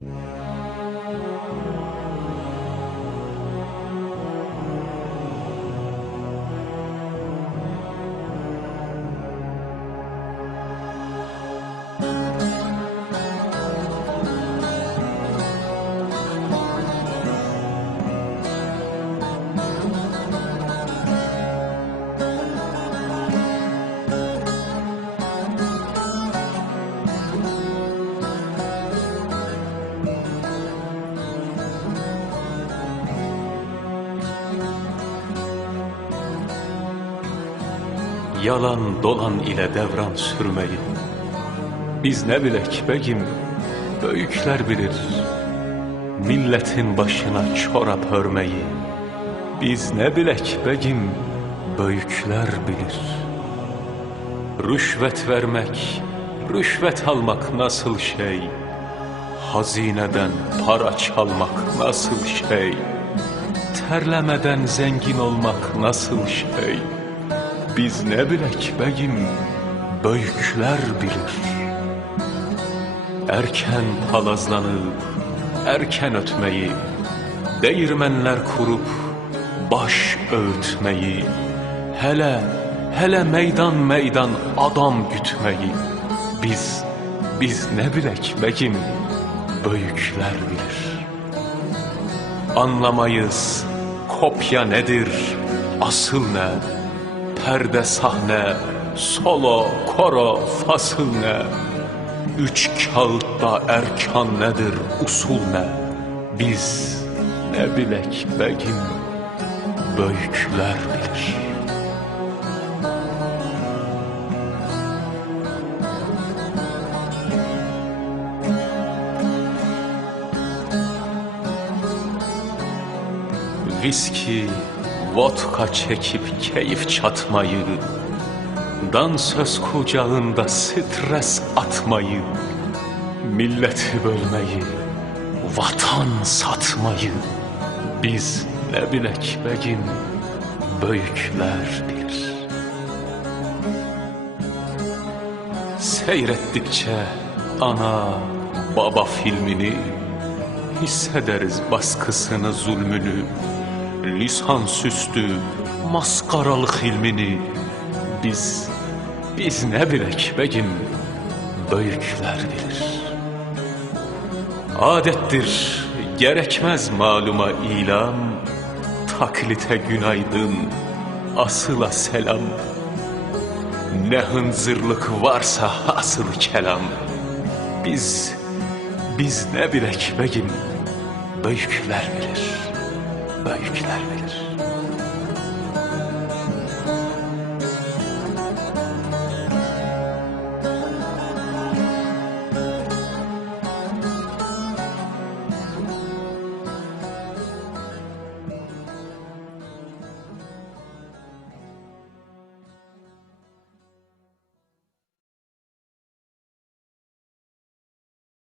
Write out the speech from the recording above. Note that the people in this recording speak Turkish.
Yeah. Yalan dolan ile devran sürmeyi. Biz ne bilek begim Böyükler bilir. Milletin başına çorap örmeyi. Biz ne bilek begim Böyükler bilir. Rüşvet vermek Rüşvet almak nasıl şey? Hazineden para çalmak nasıl şey? Terlemeden zengin olmak nasıl şey biz ne bilek beyim, böyükler bilir. Erken palazlanıp, erken ötmeyi, değirmenler kurup, baş öğütmeyi, hele, hele meydan meydan adam gütmeyi, biz, biz ne bilek beyim, böyükler bilir. Anlamayız, kopya nedir, asıl ne? Perde sahne, solo, koro, fasıl ne? Üç kağıtta erkan nedir, usul ne? Biz ne bilek begim, böyükler bilir. Viski, vodka çekip keyif çatmayı, dansöz kucağında stres atmayı, milleti bölmeyi, vatan satmayı, biz ne bilek begim, böyükler bilir. Seyrettikçe ana baba filmini, hissederiz baskısını zulmünü, lisan süstü, maskaralık ilmini biz, biz ne bilek begim, böyükler bilir. Adettir, gerekmez maluma ilam, taklite günaydın, asıla selam. Ne hınzırlık varsa asıl kelam, biz, biz ne bilek begim, böyükler bilir.'' ancak aşıklar bilir.